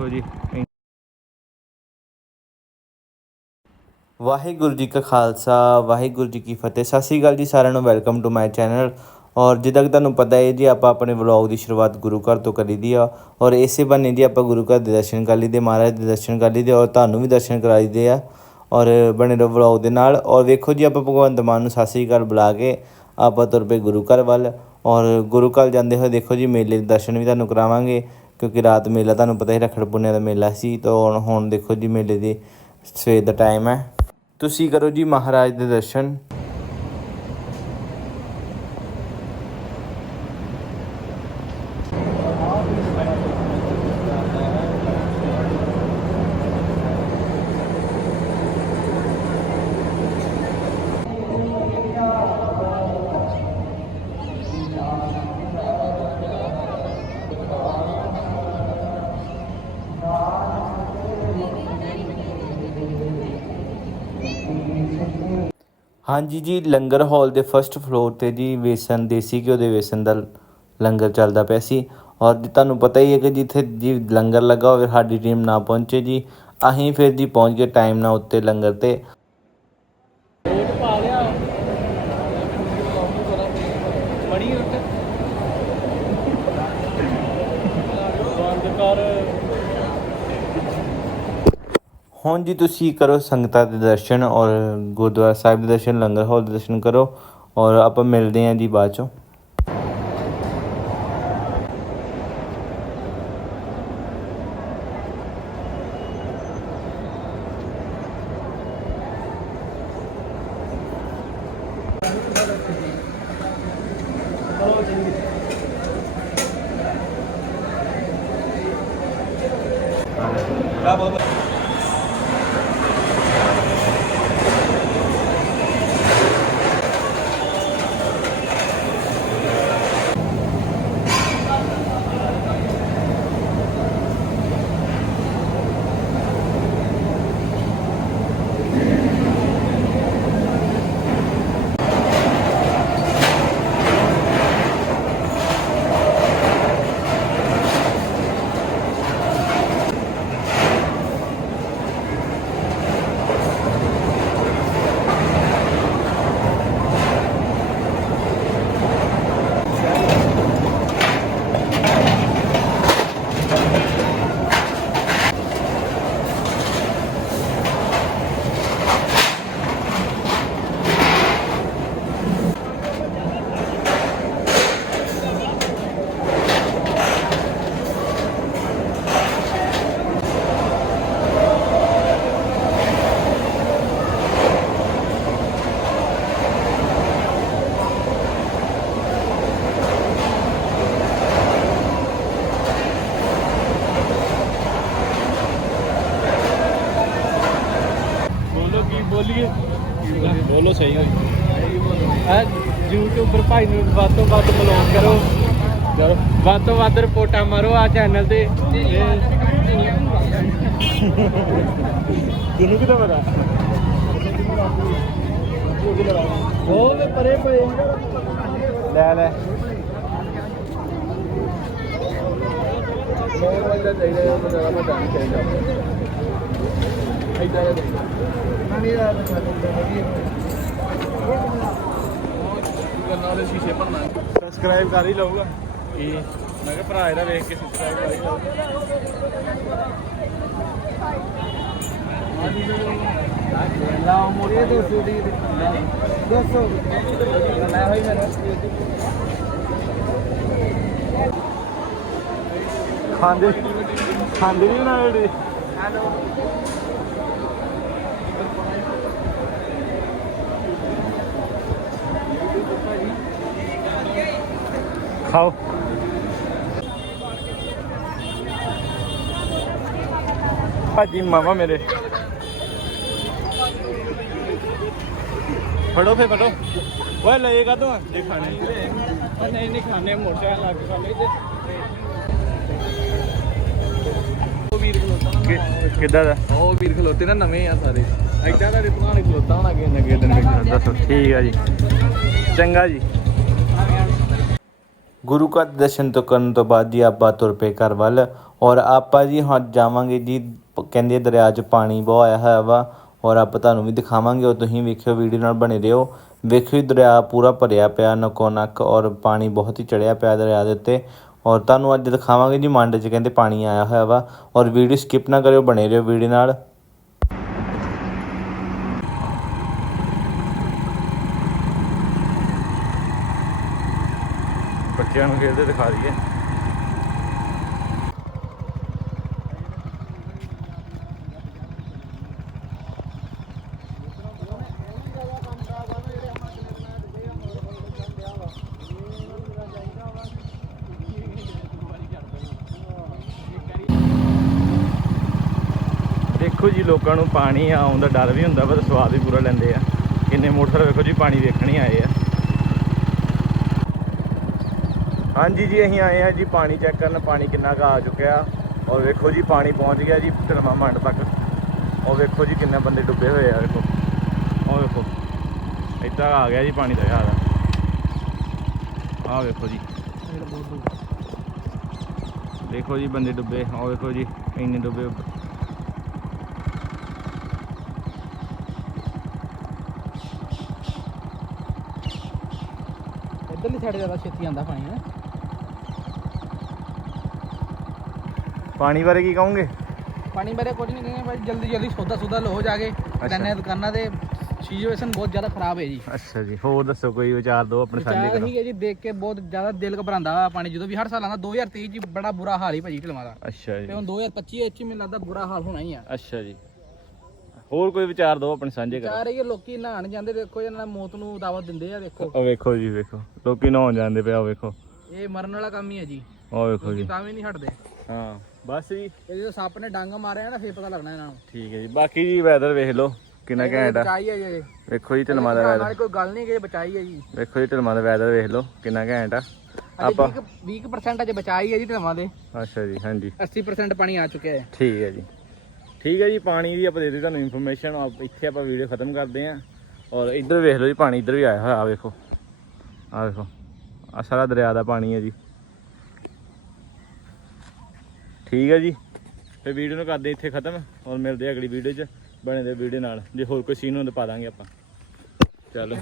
ਦੇਖੋ ਜੀ। ਵਾਹਿਗੁਰੂ ਜੀ ਕਾ ਖਾਲਸਾ, ਵਾਹਿਗੁਰੂ ਜੀ ਕੀ ਫਤਿਹ। ਸਤਿ ਸ਼੍ਰੀ ਅਕਾਲ ਜੀ ਸਾਰਿਆਂ ਨੂੰ, ਵੈਲਕਮ ਟੂ ਮਾਈ ਚੈਨਲ। ਔਰ ਜਿੱਦਾਂ ਕਿ ਤੁਹਾਨੂੰ ਪਤਾ ਹੈ ਜੀ, ਆਪਾਂ ਆਪਣੇ ਵਲੌਗ ਦੀ ਸ਼ੁਰੂਆਤ ਗੁਰੂ ਘਰ ਤੋਂ ਕਰੀ ਦੀ ਆ। ਔਰ ਇਸੇ ਬੰਨੇ ਜੀ ਆਪਾਂ ਗੁਰੂ ਘਰ ਦੇ ਦਰਸ਼ਨ ਕਰ ਲਈਦੇ, ਮਹਾਰਾਜ ਦੇ ਦਰਸ਼ਨ ਕਰ ਲਈਦੇ ਔਰ ਤੁਹਾਨੂੰ ਵੀ ਦਰਸ਼ਨ ਕਰਾ ਲਈਦੇ ਆ। ਔਰ ਬਣੇ ਰਹੋ ਵਲੌਗ ਦੇ ਨਾਲ। ਔਰ ਵੇਖੋ ਜੀ, ਆਪਾਂ ਭਗਵੰਤ ਮਾਨ ਨੂੰ ਸਤਿ ਸ਼੍ਰੀ ਅਕਾਲ ਬੁਲਾ ਕੇ ਆਪਾਂ ਤੁਰ ਪਏ ਗੁਰੂ ਘਰ ਵੱਲ। ਔਰ ਗੁਰੂ ਘਰ ਜਾਂਦੇ ਹੋਏ ਦੇਖੋ ਜੀ, ਮੇਲੇ ਦੇ ਦਰਸ਼ਨ ਵੀ ਤੁਹਾਨੂੰ ਕਰਾਵਾਂਗੇ। ਕਿਉਂਕਿ ਰਾਤ ਮੇਲਾ, ਤੁਹਾਨੂੰ ਪਤਾ ਹੀ ਰੱਖੜ ਪੁੰਨਿਆ ਦਾ ਮੇਲਾ ਸੀ, ਤਾਂ ਹੁਣ- ਦੇਖੋ ਜੀ ਮੇਲੇ ਦੀ ਸਵੇਰ ਦਾ ਟਾਈਮ ਹੈ। ਤੁਸੀਂ ਕਰੋ ਜੀ ਮਹਾਰਾਜ ਦੇ ਦਰਸ਼ਨ। ਹਾਂਜੀ ਜੀ ਲੰਗਰ ਹਾਲ ਦੇ ਫਰਸਟ ਫਲੋਰ ਤੇ ਜੀ ਵੇਸਣ ਦੇਸੀ ਘਿਓ ਦੇ ਵੇਸਣ ਦਾ ਲੰਗਰ ਚੱਲਦਾ ਪਿਆ ਸੀ। ਔਰ ਜੀ ਤੁਹਾਨੂੰ ਪਤਾ ਹੀ ਹੈ ਕਿ ਜਿੱਥੇ ਜੀ ਲੰਗਰ ਲੱਗਾ ਹੋਵੇ ਸਾਡੀ ਟੀਮ ਨਾ ਪਹੁੰਚੇ ਜੀ। ਅਸੀਂ ਫਿਰ ਜੀ ਪਹੁੰਚ ਗਏ ਟਾਈਮ ਨਾਲ ਉੱਤੇ ਲੰਗਰ ਤੇ। ਮਣੀ ਉੱਤੇ ਬੰਦ ਕਰ। ਹੁਣ ਜੀ ਤੁਸੀਂ ਕਰੋ ਸੰਗਤਾਂ ਦੇ ਦਰਸ਼ਨ ਔਰ ਗੁਰਦੁਆਰਾ ਸਾਹਿਬ ਦੇ ਦਰਸ਼ਨ, ਲੰਗਰ ਹਾਲ ਦੇ ਦਰਸ਼ਨ ਕਰੋ ਔਰ ਆਪਾਂ ਮਿਲਦੇ ਹਾਂ ਜੀ ਬਾਅਦ ਚੋਂ। ਬੋਲੋ ਕੀ ਬੋਲੀਏ। ਬੋਲੋ ਸਹੀ ਹੋਈ ਆ ਯੂਟਿਊਬਰ ਭਾਈ ਨੂੰ ਵੱਧ ਤੋਂ ਵੱਧ ਬਲੌਗ ਕਰੋ। ਚਲੋ ਵੱਧ ਤੋਂ ਵੱਧ ਰਿਪੋਰਟਾਂ ਮਾਰੋ ਆ ਚੈਨਲ ਤੇ। ਤੈਨੂੰ ਕਿਦਾਂ ਪਤਾ? ਉਹ ਪਰੇ ਪਏ। ਲੈ ਲੈ। ਬਹੁਤ ਵਧੀਆ ਚਾਹੀਦਾ ਬਜ਼ਾਰਾ ਮੈਂ ਜਾਣ ਚਾਹੀਦਾ ਇੱਦਾਂ ਦਾ ਨਵੀਂ ਦਾ ਗੰਨਾ ਦੇ ਸ਼ੀਸ਼ੇ ਭਰਨਾ ਸਬਸਕ੍ਰਾਈਬ ਕਰ ਹੀ ਲਊਗਾ। ਕੀ? ਮੈਂ ਕਿਹਾ ਭਰਾ ਇਹਦਾ ਵੇਖ ਕੇ ਸਬਸਕ੍ਰਾਈਬ ਕਰ ਹੀ ਲਊਗਾ ਲਾਓ ਮੋੜੇ 200 ਦੀ 200 ਮੈਂ ਹੋਈ ਮੈਨੂੰ ਖਾਂਦੇ। ਖਾਂਦੇ ਨਹੀਂ ਨਾ ਜਿਹੜੇ। ਖਾਓ। ਭਾਜੀ, ਮਾਮਾ ਮੇਰੇ। ਫੜੋ ਫੇ ਫੜੋ। ਓਏ, ਲਏਗਾ ਤੂੰ। ਜੇ ਨਹੀਂ ਨਹੀਂ ਖਾਣੇ, ਮੋਟਰਸਾਈਕਲ ਲੱਗ ਖਾਣੇ ਤੇ। ਕਿੱਦਾਂ ਦਾ? ਉਹ ਵੀਰ ਖਲੋਤੇ ਨਾ ਨਵੇਂ ਆ ਸਾਰੇ। ਐਦਾਂ ਦਾ ਰਿਤਨਾ ਨਹੀਂ ਖਲੋਤਾ ਹੋਣਾ ਕਿ ਨਗੇ ਦਿਨ ਵਿੱਚ ਦੱਸੋ ਠੀਕ ਆ ਜੀ। ਚੰਗਾ ਜੀ। ਗੁਰੂ ਘਰ ਦਰਸ਼ਨ ਤੋਂ ਕਰਨ ਤੋਂ ਬਾਅਦ ਜੀ ਆਪਾਂ ਤੁਰ ਪਏ ਘਰ ਵੱਲ ਔਰ ਆਪਾਂ ਜੀ ਹੁਣ ਜਾਵਾਂਗੇ ਜੀ ਕਹਿੰਦੇ ਦਰਿਆ 'ਚ ਪਾਣੀ ਬਹੁਤ ਆਇਆ ਹੋਇਆ ਵਾ ਔਰ ਆਪਾਂ ਤੁਹਾਨੂੰ ਵੀ ਦਿਖਾਵਾਂਗੇ ਉਹ ਤੁਸੀਂ ਵੇਖਿਓ ਵੀਡੀਓ ਨਾਲ ਬਣੇ ਰਹੋ। ਵੇਖਿਓ ਦਰਿਆ ਪੂਰਾ ਭਰਿਆ ਪਿਆ ਨੱਕੋ ਨੱਕ ਔਰ ਪਾਣੀ ਬਹੁਤ ਹੀ ਚੜਿਆ ਪਿਆ ਦਰਿਆ ਦੇ ਉੱਤੇ ਔਰ ਤੁਹਾਨੂੰ ਅੱਜ ਦਿਖਾਵਾਂਗੇ ਜੀ ਮੰਡ 'ਚ, ਕਹਿੰਦੇ ਪਾਣੀ ਆਇਆ ਹੋਇਆ ਵਾ। ਔਰ ਵੀਡੀਓ ਸਕਿਪ ਨਾ ਕਰਿਓ, ਬਣੇ ਰਹੋ ਵੀਡੀਓ ਨਾਲ। ਬੱਚਿਆਂ ਨੂੰ ਖੇਡਦੇ ਦਿਖਾ ਦਈਏ? ਦੇਖੋ ਜੀ, ਲੋਕਾਂ ਨੂੰ ਪਾਣੀ ਆਉਣ ਦਾ ਡਰ ਵੀ ਹੁੰਦਾ, ਪਰ ਸਵਾਦ ਵੀ ਪੂਰਾ ਲੈਂਦੇ ਆ। ਕਿੰਨੇ ਮੋਟਰ ਵੇਖੋ ਜੀ, ਪਾਣੀ ਵੇਖਣ ਹੀ ਆਏ ਆ। ਹਾਂਜੀ ਜੀ, ਅਸੀਂ ਆਏ ਆ ਜੀ, ਪਾਣੀ ਚੈੱਕ ਕਰਨ। ਪਾਣੀ ਕਿੰਨਾ ਕੁ ਆ ਚੁੱਕਿਆ। ਔਰ ਵੇਖੋ ਜੀ, ਪਾਣੀ ਪਹੁੰਚ ਗਿਆ ਜੀ ਧਰਮਾ ਮੰਡ ਤੱਕ। ਉਹ ਵੇਖੋ ਜੀ, ਕਿੰਨੇ ਬੰਦੇ ਡੁੱਬੇ ਹੋਏ ਆ, ਵੇਖੋ। ਉਹ ਵੇਖੋ ਇੱਦਾਂ ਆ ਗਿਆ ਜੀ ਪਾਣੀ ਦਾ ਯਾਰ। ਆਹ ਵੇਖੋ ਜੀ। ਦੇਖੋ ਜੀ, ਬੰਦੇ ਡੁੱਬੇ। ਉਹ ਵੇਖੋ ਜੀ, ਇੰਨੇ ਡੁੱਬੇ ਇੱਧਰਲੀ ਸਾਈਡ ਜ਼ਿਆਦਾ ਛੇਤੀ ਆਉਂਦਾ ਪਾਣੀ ਹੈ। ਪਾਣੀ ਬਾਰੇ ਕੀ ਕਹੋਗੇ? ਪਾਣੀ ਬਾਰੇ ਕੁਝ ਨਹੀਂ ਕहेंगे ਭਾਈ ਜਲਦੀ ਜਲਦੀ ਸੌਦਾ ਸੌਦਾ ਲਓ ਜਾ ਕੇ। ਕਰਿਆਨੇ ਦੁਕਾਨਾਂ ਤੇ ਸਿਚੁਏਸ਼ਨ ਬਹੁਤ ਜ਼ਿਆਦਾ ਖਰਾਬ ਹੈ ਜੀ। ਅੱਛਾ ਜੀ ਹੋਰ ਦੱਸੋ ਕੋਈ ਵਿਚਾਰ ਦਿਓ ਆਪਣੇ ਵਿਚਾਰ ਕਰੋ ਹੀ ਹੈ ਜੀ ਦੇਖ ਕੇ ਬਹੁਤ ਜ਼ਿਆਦਾ ਦਿਲ ਘਬਰਾਉਂਦਾ ਵਾ ਪਾਣੀ ਜਦੋਂ ਵੀ ਹਰ ਸਾਲ ਆਉਂਦਾ 2023 ਚ ਬੜਾ ਬੁਰਾ ਹਾਲ ਹੀ ਭਾਜੀ ਢਲਵਾ ਦਾ। ਅੱਛਾ ਤੇ ਜੀ ਹੁਣ 2025 ਵਿੱਚ ਹੀ ਮੈਨੂੰ ਲੱਗਦਾ ਬੁਰਾ ਹਾਲ ਹੋਣਾ ਹੀ ਆ। ਅੱਛਾ ਜੀ। ਹੋਰ ਕੋਈ ਵਿਚਾਰ ਦਿਓ ਆਪਣੇ ਸਾਂਝੇ ਕਰੋ। ਹੈ ਲੋਕੀ ਨਹਾਣ ਜਾਂਦੇ ਦੇਖੋ ਇਹਨਾਂ ਮੌਤ ਨੂੰ ਦਾਵਤ ਦਿੰਦੇ ਆ ਦੇਖੋ ਉਹ ਵੇਖੋ ਜੀ ਵੇਖੋ। ਲੋਕੀ ਨਹਾਉਣ ਜਾਂਦੇ ਪਿਆ ਵੇਖੋ। ਇਹ ਮਰਨ ਵਾਲਾ ਕੰਮ ਹੀ ਹੈ ਜੀ। ਉਹ ਵੇਖੋ ਜੀ। ਤਾਂ ਵੀ ਨਹੀਂ ਹਟਦੇ। ਹਾਂ ਬਸ ਜੀ। ਇਹ ਜਦੋਂ ਸੱਪ ਨੇ ਡੰਗ ਮਾਰਿਆ ਨਾ ਫੇਰ ਪਤਾ ਲੱਗਣਾ ਇਹਨਾਂ ਨੂੰ। ਠੀਕ ਹੈ ਜੀ। ਬਾਕੀ ਜੀ ਵੈਦਰ ਵੇਖ ਲਓ ਕਿੰਨਾ ਘੈਂਟ ਆ। ਬਚਾਈ ਹੈ ਜੀ ਵੇਖੋ ਜੀ ਢਲਮਾ ਦਾ ਵੈਦਰ ਕੋਈ ਗੱਲ ਨਹੀਂ ਕਿ ਬਚਾਈ ਹੈ ਜੀ। ਵੇਖੋ ਜੀ ਢਲਮਾ ਦਾ ਵੈਦਰ ਵੇਖ ਲਓ ਕਿੰਨਾ ਘੈਂਟ ਆ। ਆਪਾਂ ਆਪਾਂ 20% ਅਜੇ ਬਚਾਈ ਹੈ ਜੀ ਢਲਵਾਂ ਦੇ। ਅੱਛਾ ਜੀ ਹਾਂਜੀ। 80% ਪਾਣੀ ਆ ਚੁੱਕਿਆ ਹੈ। ਠੀਕ ਹੈ ਜੀ। ਠੀਕ ਹੈ ਜੀ, ਪਾਣੀ ਦੀ ਆਪਾਂ ਦੇ ਦਿੱਤੀ ਤੁਹਾਨੂੰ ਇਨਫੋਰਮੇਸ਼ਨ ਇੱਥੇ ਆਪਾਂ ਵੀਡੀਓ ਖਤਮ ਕਰਦੇ ਆਂ ਔਰ ਇੱਧਰ ਵੇਖ ਲਓ ਜੀ, ਪਾਣੀ ਇੱਧਰ ਵੀ ਆਇਆ ਹੋਇਆ ਆ ਵੇਖੋ। ਆ ਵੇਖੋ ਆ ਸਾਰਾ ਦਰਿਆ ਦਾ ਪਾਣੀ ਹੈ ਜੀ। ਠੀਕ ਹੈ ਜੀ ਤੇ ਵੀਡੀਓ ਨੂੰ ਕਰਦੇ ਇੱਥੇ ਖਤਮ, ਔਰ ਮਿਲਦੇ ਆ ਅਗਲੀ ਵੀਡੀਓ 'ਚ, ਬਣੇ ਦੇ ਵੀਡੀਓ ਨਾਲ। ਜੇ ਹੋਰ ਕੋਈ ਸੀਨ ਹੁੰਦਾ ਪਾ ਦਾਂਗੇ ਆਪਾਂ। ਚਲੋ।